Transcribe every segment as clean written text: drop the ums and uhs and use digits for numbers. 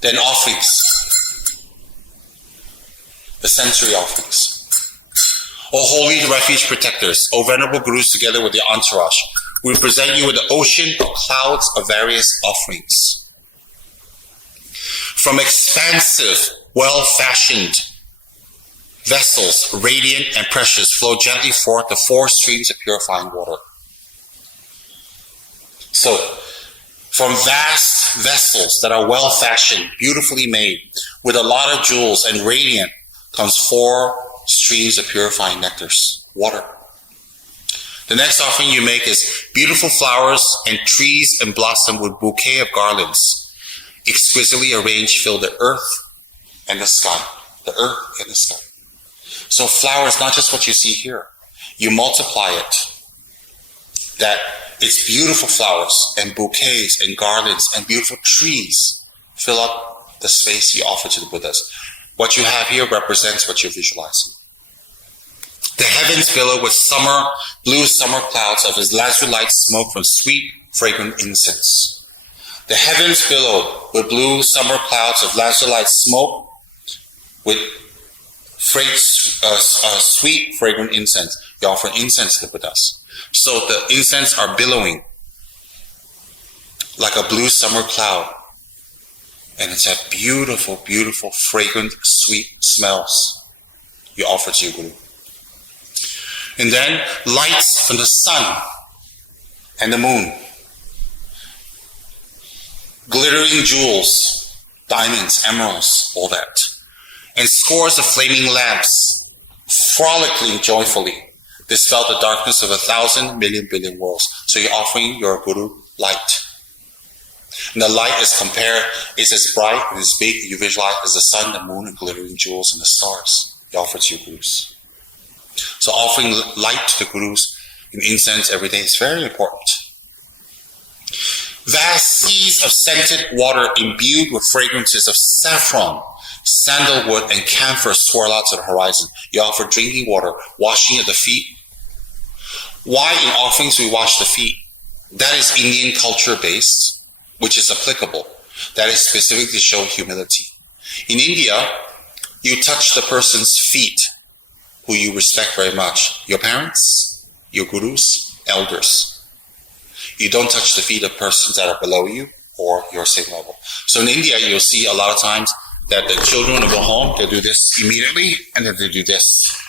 Then offerings. The sensory offerings. O holy refuge protectors, O venerable gurus together with your entourage, we present you with the ocean of clouds of various offerings. From expansive, well-fashioned vessels, radiant and precious, flow gently forth the 4 streams of purifying water. So, from vast vessels that are well-fashioned, beautifully made, with a lot of jewels and radiant, comes 4 streams of purifying nectars, water. The next offering you make is beautiful flowers and trees and blossom with bouquet of garlands, exquisitely arranged, fill the earth and the sky. The earth and the sky. So flowers, not just what you see here. You multiply it. That it's beautiful flowers and bouquets and garlands and beautiful trees fill up the space you offer to the Buddhas. What you have here represents what you're visualizing. The heavens billow with blue summer clouds of his lazulite smoke from sweet, fragrant incense. The heavens billow with blue summer clouds of lazulite smoke with sweet, fragrant incense. You offer incense to the Buddhas. So the incense are billowing like a blue summer cloud. And it's that beautiful, beautiful, fragrant, sweet smells you offer to your Guru. And then lights from the sun and the moon. Glittering jewels, diamonds, emeralds, all that. And scores of flaming lamps, frolicking joyfully, dispel the darkness of 1,000 million billion worlds. So you're offering your Guru light. And the light is as bright and as big, you visualize as the sun, the moon, and glittering jewels and the stars. You offer to your Gurus. So offering light to the Gurus in incense every day is very important. Vast seas of scented water imbued with fragrances of saffron, sandalwood, and camphor swirl out to the horizon. You offer drinking water, washing of the feet. Why in offerings we wash the feet? That is Indian culture based, which is applicable. That is specifically to show humility. In India, you touch the person's feet who you respect very much. Your parents, your gurus, elders. You don't touch the feet of persons that are below you or your same level. So in India, you'll see a lot of times that the children will go home, they'll do this immediately, and then they do this.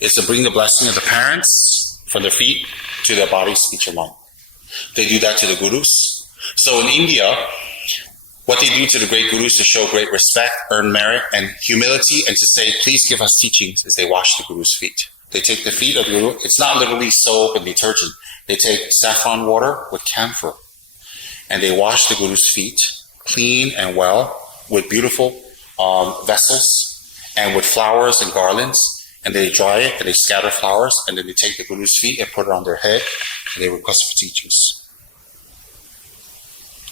It's to bring the blessing of the parents from their feet to their body, speech, and mind. They do that to the gurus. So in India, what they do to the great gurus to show great respect, earn merit, and humility, and to say, please give us teachings, is they wash the guru's feet. They take the feet of the guru. It's not literally soap and detergent. They take saffron water with camphor, and they wash the guru's feet clean and well with beautiful vessels and with flowers and garlands, and they dry it and they scatter flowers, and then they take the guru's feet and put it on their head, and they request for teachings.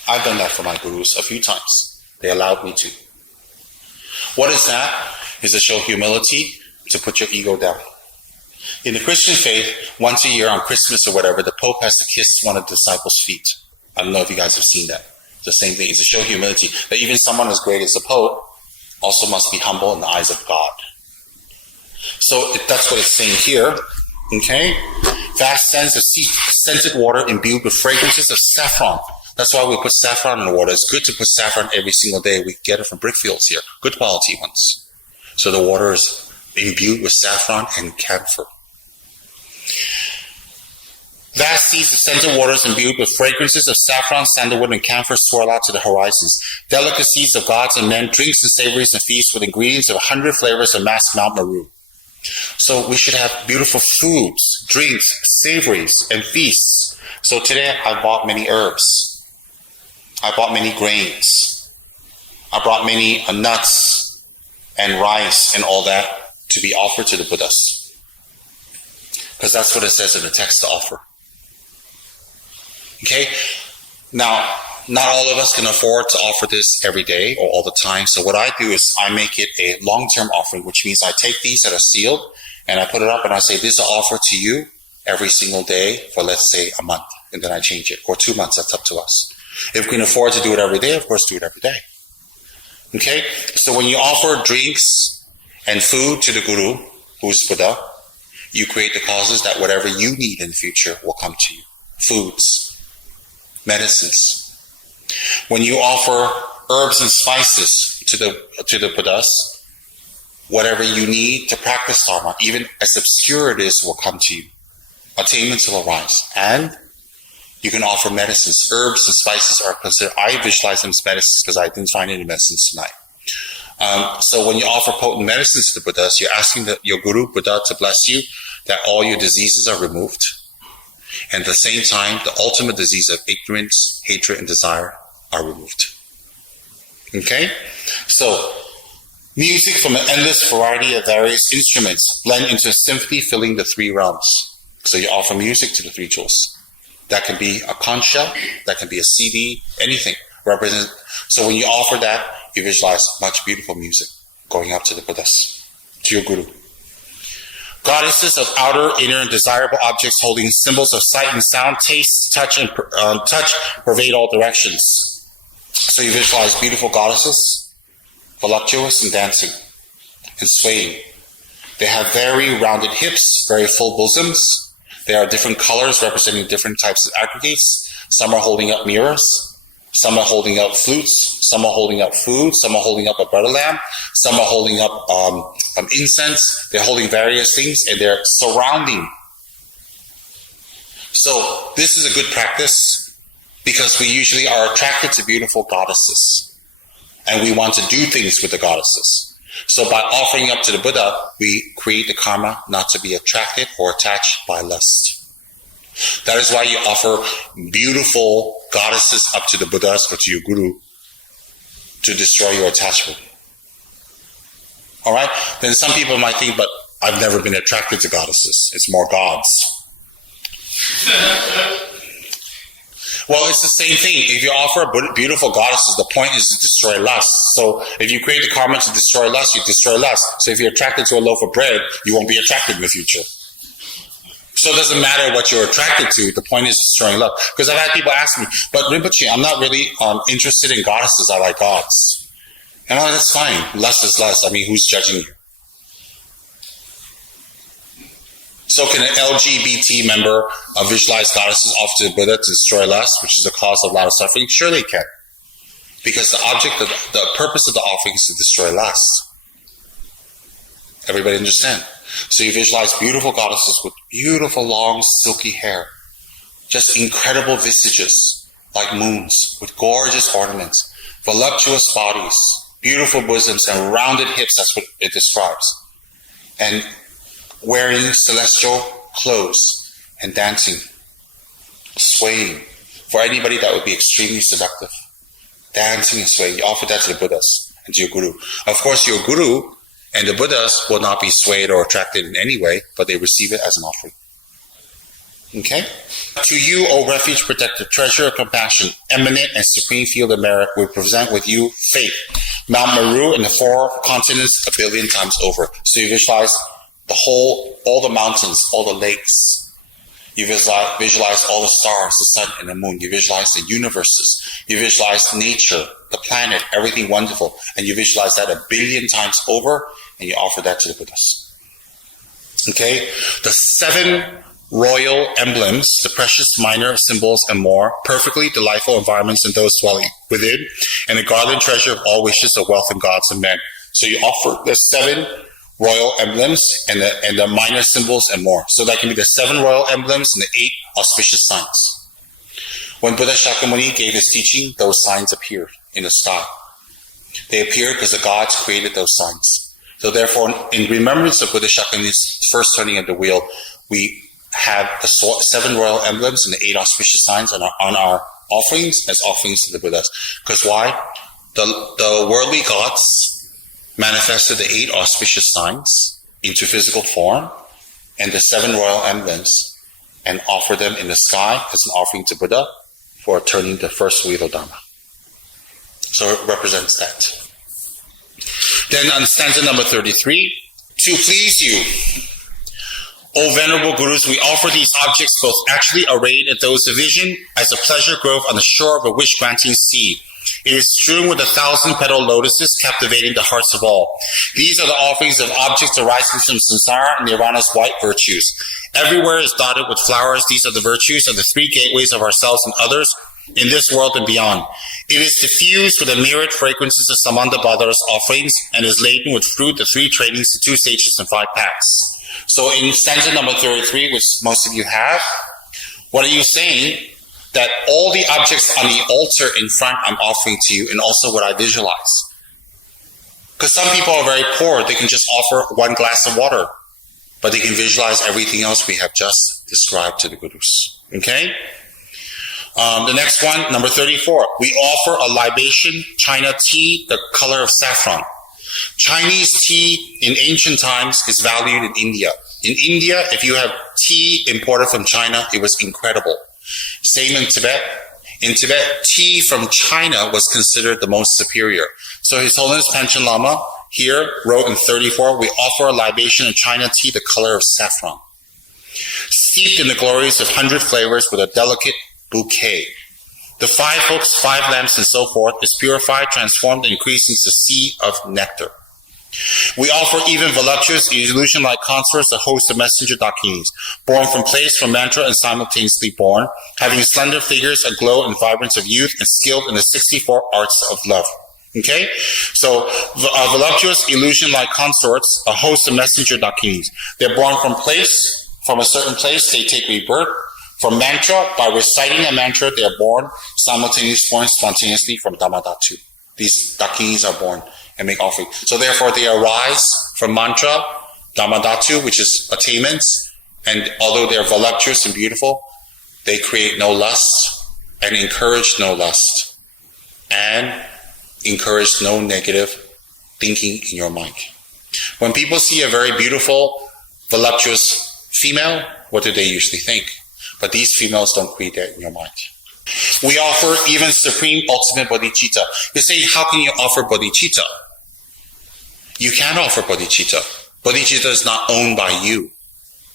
I've done that for my gurus a few times. They allowed me to. What is that? Is to show humility, to put your ego down. In the Christian faith, once a year on Christmas or whatever, the Pope has to kiss one of the disciples' feet. I don't know if you guys have seen that. It's the same thing. It's to show humility. That even someone as great as the Pope also must be humble in the eyes of God. So that's what it's saying here. Okay? Vast scents of scented water imbued with fragrances of saffron. That's why we put saffron in the water. It's good to put saffron every single day. We get it from brickfields here. Good quality ones. So the water is imbued with saffron and camphor. Vast seas of scented waters imbued with fragrances of saffron, sandalwood, and camphor swirl out to the horizons. Delicacies of gods and men, drinks and savories and feasts with ingredients of 100 flavors of masked Mount Meru. So we should have beautiful foods, drinks, savories, and feasts. So today I bought many herbs. I bought many grains. I brought many nuts and rice and all that to be offered to the Buddhas. Because that's what it says in the text to offer. Okay? Now, not all of us can afford to offer this every day or all the time. So what I do is I make it a long-term offering, which means I take these that are sealed and I put it up and I say, this is an offer to you every single day for, let's say, a month. And then I change it. Or 2 months, that's up to us. If we can afford to do it every day, of course, do it every day. Okay? So when you offer drinks and food to the Guru, who's Buddha, you create the causes that whatever you need in the future will come to you. Foods, medicines. When you offer herbs and spices to the Buddhas, whatever you need to practice Dharma, even as obscure it is, will come to you. Attainments will arise. And you can offer medicines. Herbs and spices are considered, I visualize them as medicines because I didn't find any medicines tonight. So when you offer potent medicines to the Buddhas, you're asking your Guru, Buddha, to bless you, that all your diseases are removed. And at the same time, the ultimate disease of ignorance, hatred, and desire are removed. Okay? So, music from an endless variety of various instruments blend into a symphony filling the three realms. So you offer music to the three jewels. That can be a conch shell, that can be a CD, anything. So when you offer that, you visualize much beautiful music going up to the Buddhas, to your Guru. Goddesses of outer, inner, and desirable objects holding symbols of sight and sound, taste, touch, and touch pervade all directions. So you visualize beautiful goddesses, voluptuous and dancing and swaying. They have very rounded hips, very full bosoms. There are different colors representing different types of aggregates. Some are holding up mirrors. Some are holding up flutes. Some are holding up food. Some are holding up a butter lamp. Some are holding up incense. They're holding various things, and they're surrounding. So this is a good practice because we usually are attracted to beautiful goddesses, and we want to do things with the goddesses. So by offering up to the Buddha, we create the karma not to be attracted or attached by lust. That is why you offer beautiful goddesses up to the Buddhas or to your Guru to destroy your attachment. Alright? Then some people might think, but I've never been attracted to goddesses. It's more gods. Well, it's the same thing. If you offer beautiful goddesses, the point is to destroy lust. So if you create the karma to destroy lust, you destroy lust. So if you're attracted to a loaf of bread, you won't be attracted in the future. So it doesn't matter what you're attracted to. The point is destroying lust. Because I've had people ask me, but Rinpoche, I'm not really interested in goddesses. I like gods. And that's fine. Lust is lust. I mean, who's judging you? So can an LGBT member visualize goddesses off to the Buddha to destroy lust, which is the cause of a lot of suffering? Sure they can. Because the purpose of the offering is to destroy lust. Everybody understand? So you visualize beautiful goddesses with beautiful long silky hair. Just incredible visages, like moons, with gorgeous ornaments, voluptuous bodies, beautiful bosoms, and rounded hips. That's what it describes. And wearing celestial clothes and dancing, swaying. For anybody, that would be extremely seductive. Dancing and swaying. You offer that to the Buddhas and to your Guru. Of course, your Guru and the Buddhas will not be swayed or attracted in any way, but they receive it as an offering. Okay? To you, O refuge protector, treasure of compassion, eminent and supreme field of merit, we present with you faith. Mount Meru and the 4 continents 1 billion times over. So you visualize all the mountains, all the lakes. You visualize all the stars, the sun and the moon. You visualize the universes. You visualize nature, the planet, everything wonderful. And you visualize that 1 billion times over, and you offer that to the Buddhas. Okay? The 7 royal emblems, the precious minor symbols and more, perfectly delightful environments and those dwelling within, and the garland treasure of all wishes of wealth and gods and men. So you offer the 7 royal emblems and the minor symbols and more. So that can be the 7 royal emblems and the 8 auspicious signs. When Buddha Shakyamuni gave his teaching, those signs appeared in the sky. They appeared because the gods created those signs. So therefore, in remembrance of Buddha Shakyamuni's first turning of the wheel, we have the 7 royal emblems and the 8 auspicious signs on our offerings as offerings to the Buddhas. Because why? The worldly gods manifested the 8 auspicious signs into physical form and the 7 royal emblems and offer them in the sky as an offering to Buddha for turning the first wheel of Dharma. So it represents that. Then on stanza number 33, to please you, O venerable Gurus, we offer these objects both actually arrayed at those of vision as a pleasure grove on the shore of a wish-granting sea. It is strewn with 1,000-petaled lotuses, captivating the hearts of all. These are the offerings of objects arising from samsara and nirvana's white virtues. Everywhere is dotted with flowers. These are the virtues of the 3 gateways of ourselves and others in this world and beyond. It is diffused with the myriad fragrances of Samandabhadara's offerings and is laden with fruit, the 3 trainings, the 2 stages, and 5 packs. So in stanza number 33, which most of you have, what are you saying? That all the objects on the altar in front I'm offering to you, and also what I visualize. Because some people are very poor, they can just offer 1 glass of water, but they can visualize everything else we have just described to the Gurus. Okay? The next one, number 34. We offer a libation, China tea, the color of saffron. Chinese tea in ancient times is valued in India. In India, if you have tea imported from China, it was incredible. Same in Tibet. In Tibet, tea from China was considered the most superior. So His Holiness Panchen Lama here wrote in 34, we offer a libation of China tea, the color of saffron, steeped in the glories of 100 flavors with a delicate bouquet. The 5 hooks, 5 lamps, and so forth is purified, transformed, and increased into a sea of nectar. We offer even voluptuous, illusion-like consorts, a host of messenger Dakinis, born from place, from mantra, and simultaneously born, having slender figures, a glow and vibrance of youth, and skilled in the 64 arts of love. Okay? So, voluptuous, illusion-like consorts, a host of messenger Dakinis. They're born from place, from a certain place, they take rebirth. From mantra, by reciting a mantra, they are born, simultaneously born spontaneously from Dhammadhatu. These Dakinis are born and make offering. So therefore they arise from mantra, Dhammadhatu, which is attainments, and although they are voluptuous and beautiful, they create no lust and encourage no lust and encourage no negative thinking in your mind. When people see a very beautiful, voluptuous female, what do they usually think? But these females don't create that in your mind. We offer even supreme ultimate bodhicitta. You say, how can you offer bodhicitta? You can offer bodhicitta. Bodhicitta is not owned by you,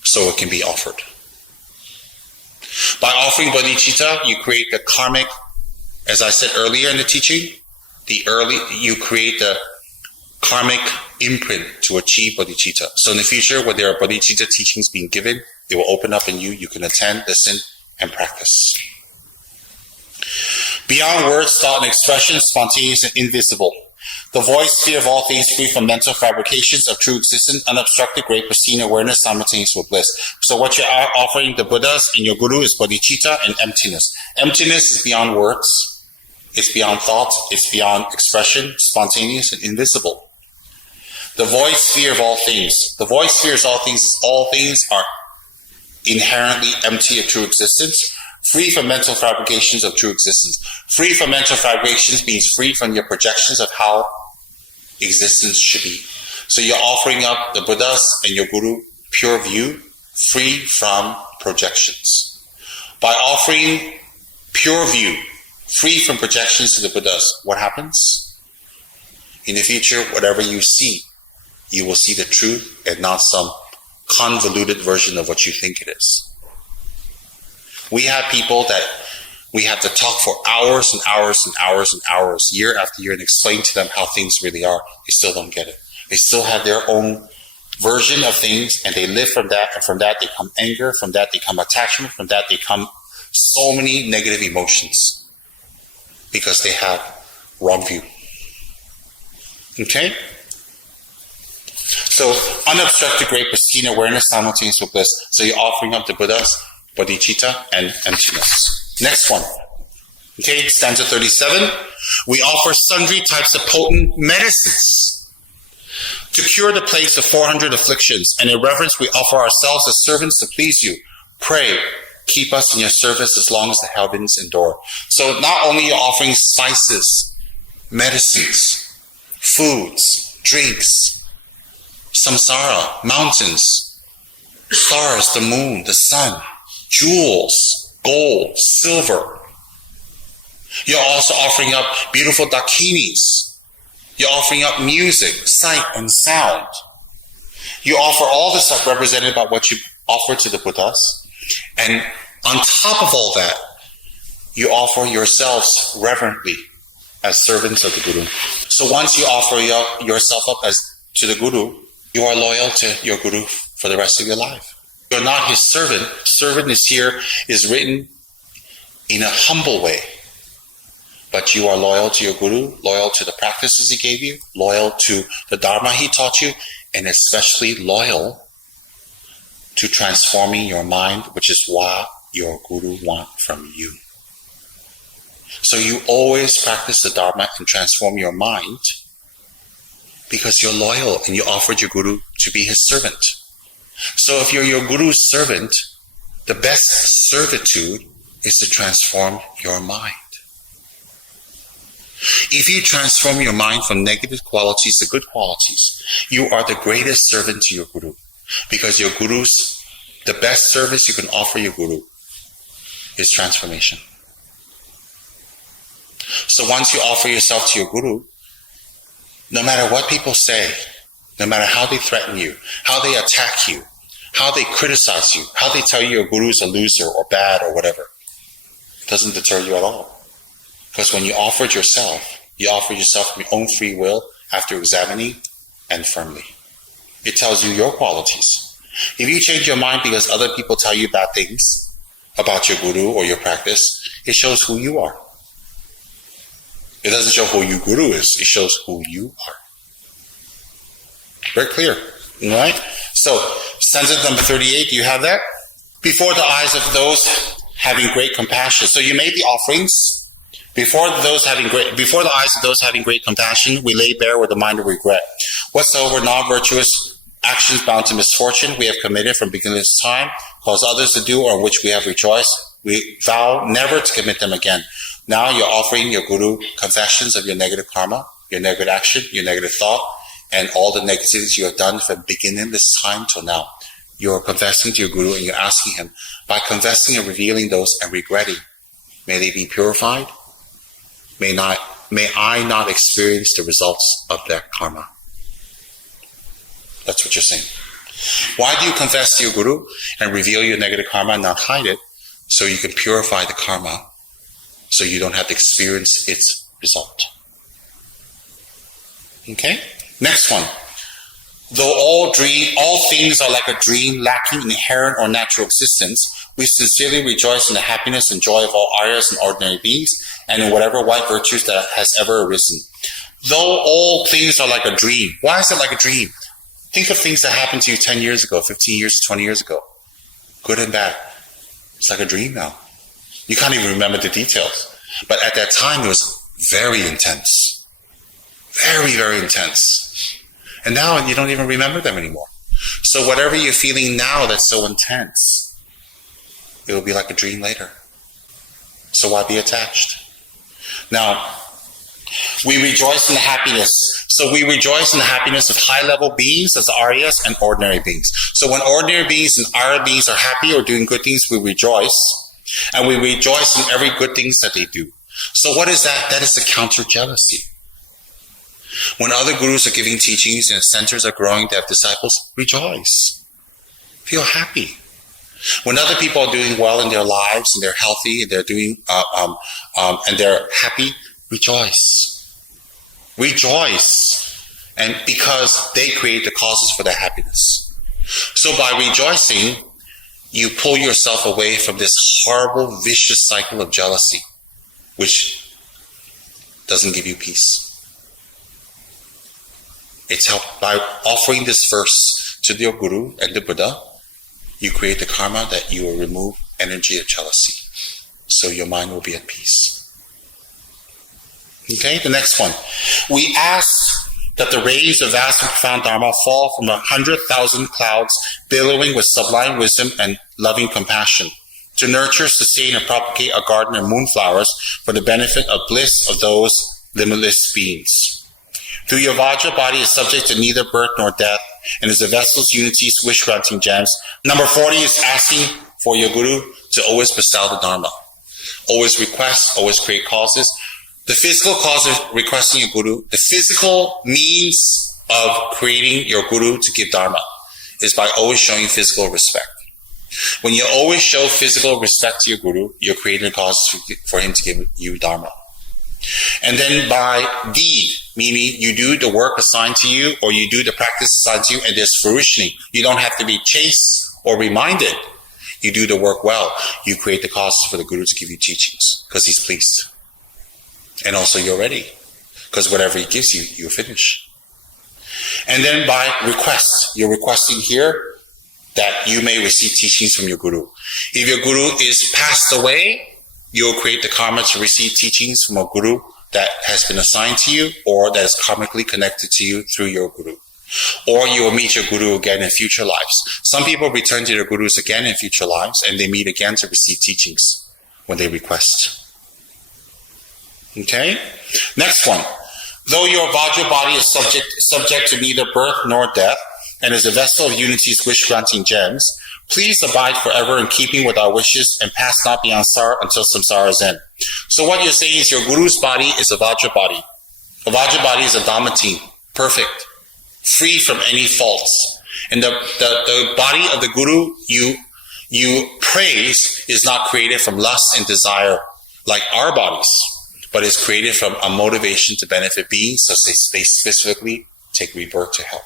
so it can be offered. By offering bodhicitta, you create the karmic, as I said earlier in the teaching, you create the karmic imprint to achieve bodhicitta. So in the future, when there are bodhicitta teachings being given, it will open up in you. You can attend, listen, and practice. Beyond words, thought, and expression, spontaneous and invisible. The voice, sphere of all things, free from mental fabrications of true existence, unobstructed, great, pristine awareness, simultaneous with bliss. So what you're offering the Buddhas and your Guru is bodhicitta and emptiness. Emptiness is beyond words. It's beyond thought. It's beyond expression, spontaneous and invisible. The voice, sphere of all things. The voice, sphere of all things are inherently empty of true existence, free from mental fabrications of true existence. Free from mental fabrications means free from your projections of how existence should be. So you're offering up the Buddhas and your Guru pure view, free from projections. By offering pure view, free from projections to the Buddhas, what happens? In the future, whatever you see, you will see the truth and not some convoluted version of what you think it is. We have people that we have to talk for hours and hours and hours and hours, year after year, and explain to them how things really are. They still don't get it. They still have their own version of things, and they live from that, and from that they come anger, from that they come attachment, from that they come so many negative emotions because they have wrong view. Okay? So, unobstructed, great, pristine awareness, simultaneous with bliss. So you're offering up the Buddhas, bodhicitta, and emptiness. Next one. Okay, stanza 37. We offer sundry types of potent medicines to cure the plagues of 400 afflictions. And in reverence, we offer ourselves as servants to please you. Pray, keep us in your service as long as the heavens endure. So not only are you offering spices, medicines, foods, drinks, samsara, mountains, stars, the moon, the sun, jewels, gold, silver. You're also offering up beautiful Dakinis. You're offering up music, sight, and sound. You offer all this stuff represented by what you offer to the Buddhas. And on top of all that, you offer yourselves reverently as servants of the Guru. So once you offer yourself up as to the Guru, you are loyal to your Guru for the rest of your life. You're not his servant. Servant is written in a humble way. But you are loyal to your Guru, loyal to the practices he gave you, loyal to the Dharma he taught you, and especially loyal to transforming your mind, which is what your Guru wants from you. So you always practice the Dharma and transform your mind because you're loyal and you offered your Guru to be his servant. So if you're your Guru's servant, the best servitude is to transform your mind. If you transform your mind from negative qualities to good qualities, you are the greatest servant to your Guru. Because the best service you can offer your Guru is transformation. So once you offer yourself to your Guru, no matter what people say, no matter how they threaten you, how they attack you, how they criticize you, how they tell you your Guru is a loser or bad or whatever, it doesn't deter you at all. Because when you offered yourself, you offer yourself from your own free will after examining and firmly. It tells you your qualities. If you change your mind because other people tell you bad things about your Guru or your practice, it shows who you are. It doesn't show who your Guru is. It shows who you are. Very clear. All right? So, sentence number 38, do you have that? Before the eyes of those having great compassion. So you made the offerings. Before the eyes of those having great compassion, we lay bare with a mind of regret. Whatsoever non-virtuous actions bound to misfortune we have committed from beginning to time, cause others to do, or in which we have rejoiced, we vow never to commit them again. Now you're offering your Guru confessions of your negative karma, your negative action, your negative thought, and all the negativities you have done from beginning this time till now. You're confessing to your Guru and you're asking him, by confessing and revealing those and regretting, may they be purified. May I not experience the results of that karma. That's what you're saying. Why do you confess to your Guru and reveal your negative karma and not hide it? So you can purify the karma, so you don't have to experience its result. Okay? Next one. Though all things are like a dream, lacking inherent or natural existence, we sincerely rejoice in the happiness and joy of all Aryas and ordinary beings, and in whatever white virtues that has ever arisen. Though all things are like a dream. Why is it like a dream? Think of things that happened to you 10 years ago, 15 years, 20 years ago. Good and bad. It's like a dream now. You can't even remember the details. But at that time, it was very intense. Very, very intense. And now you don't even remember them anymore. So whatever you're feeling now that's so intense, it will be like a dream later. So why be attached? Now, we rejoice in the happiness. So we rejoice in the happiness of high-level beings as Aryas and ordinary beings. So when ordinary beings and Arya beings are happy or doing good things, we rejoice. And we rejoice in every good things that they do. So what is that? That is the counter-jealousy. When other gurus are giving teachings and centers are growing to have disciples, rejoice. Feel happy. When other people are doing well in their lives and they're healthy and they're doing and they're happy, rejoice. Rejoice. And because they create the causes for their happiness. So by rejoicing, you pull yourself away from this horrible, vicious cycle of jealousy, which doesn't give you peace. It's helped by offering this verse to your Guru and the Buddha. You create the karma that you will remove energy of jealousy. So your mind will be at peace. Okay, the next one. We ask that the rays of vast and profound Dharma fall from 100,000 clouds billowing with sublime wisdom and loving compassion to nurture, sustain, and propagate a garden of moonflowers for the benefit of bliss of those limitless beings. Through your vajra, body is subject to neither birth nor death, and is a vessel's unity's wish-granting gems. Number 40 is asking for your Guru to always bestow the Dharma. Always request, always create causes. The physical cause of requesting your Guru, the physical means of creating your Guru to give Dharma is by always showing physical respect. When you always show physical respect to your Guru, you're creating causes for him to give you Dharma. And then by deed, meaning you do the work assigned to you, or you do the practice assigned to you, and there's fruitioning. You don't have to be chased or reminded. You do the work well. You create the causes for the Guru to give you teachings, because he's pleased. And also you're ready, because whatever he gives you, you finish. And then by request, you're requesting here that you may receive teachings from your Guru. If your Guru is passed away, you'll create the karma to receive teachings from a Guru that has been assigned to you, or that is karmically connected to you through your Guru. Or you will meet your Guru again in future lives. Some people return to their Gurus again in future lives, and they meet again to receive teachings when they request. Okay? Next one. Though your vajra body is subject to neither birth nor death, and is a vessel of unity's wish-granting gems, please abide forever in keeping with our wishes and pass not beyond Sar until samsara is end. So what you're saying is your Guru's body is a vajra body. A vajra body is a Dhamma-team, perfect, free from any faults. And the body of the Guru you praise is not created from lust and desire like our bodies, but is created from a motivation to benefit beings, so they specifically take rebirth to help.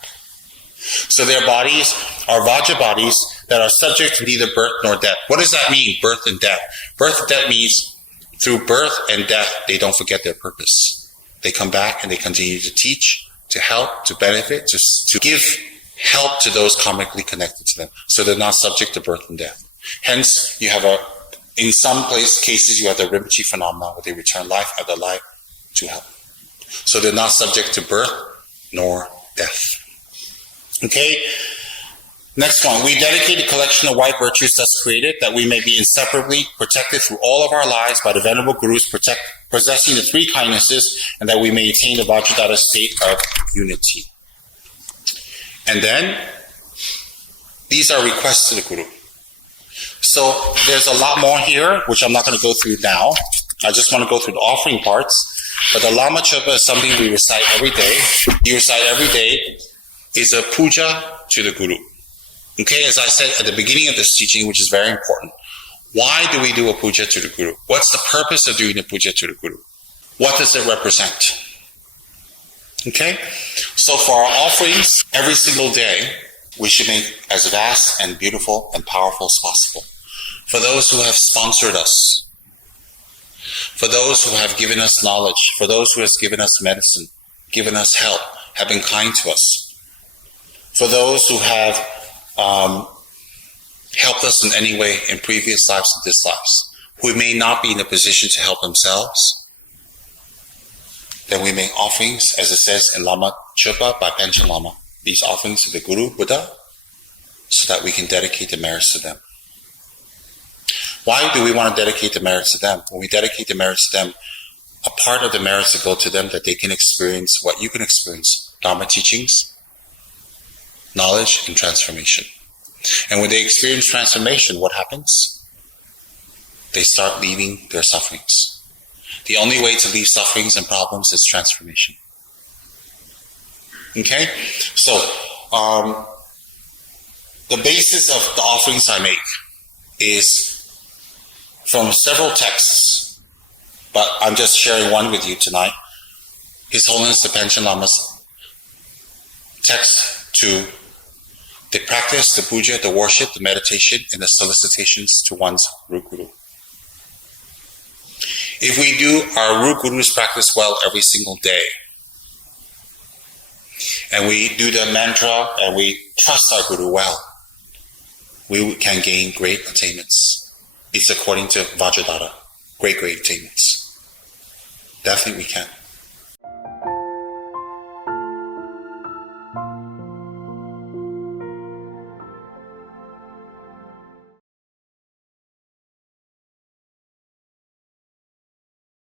So their bodies are vajra bodies that are subject to neither birth nor death. What does that mean, birth and death? Birth and death means through birth and death, they don't forget their purpose. They come back and they continue to teach, to help, to benefit, to give help to those karmically connected to them. So they're not subject to birth and death. Hence, you have in some cases, you have the Rinpoche phenomenon where they return life after life to help. So they're not subject to birth nor death. Okay? Next one. We dedicate a collection of white virtues thus created that we may be inseparably protected through all of our lives by the Venerable Gurus possessing the three kindnesses, and that we may attain the Vajradhara state of unity. And then, these are requests to the Guru. So there's a lot more here, which I'm not going to go through now. I just want to go through the offering parts. But the Lama Chopa is something we recite every day. You recite every day is a puja to the Guru. Okay, as I said at the beginning of this teaching, which is very important. Why do we do a puja to the Guru? What's the purpose of doing a puja to the Guru? What does it represent? Okay, so for our offerings, every single day, we should make as vast and beautiful and powerful as possible. For those who have sponsored us, for those who have given us knowledge, for those who have given us medicine, given us help, have been kind to us, for those who have helped us in any way in previous lives and this lives, who may not be in a position to help themselves, then we make offerings, as it says in Lama Chopa by Panchen Lama, these offerings to the Guru, Buddha, so that we can dedicate the merits to them. Why do we want to dedicate the merits to them? When we dedicate the merits to them, a part of the merits to go to them that they can experience what you can experience, Dharma teachings, knowledge, and transformation. And when they experience transformation, what happens? They start leaving their sufferings. The only way to leave sufferings and problems is transformation. Okay? So, the basis of the offerings I make is from several texts, but I'm just sharing one with you tonight. His Holiness the Panchen Lama's text to the practice, the puja, the worship, the meditation, and the solicitations to one's root Guru. If we do our root Guru's practice well every single day, and we do the mantra and we trust our Guru well, we can gain great attainments. It's according to Vajradhara, great attainments. Definitely we can.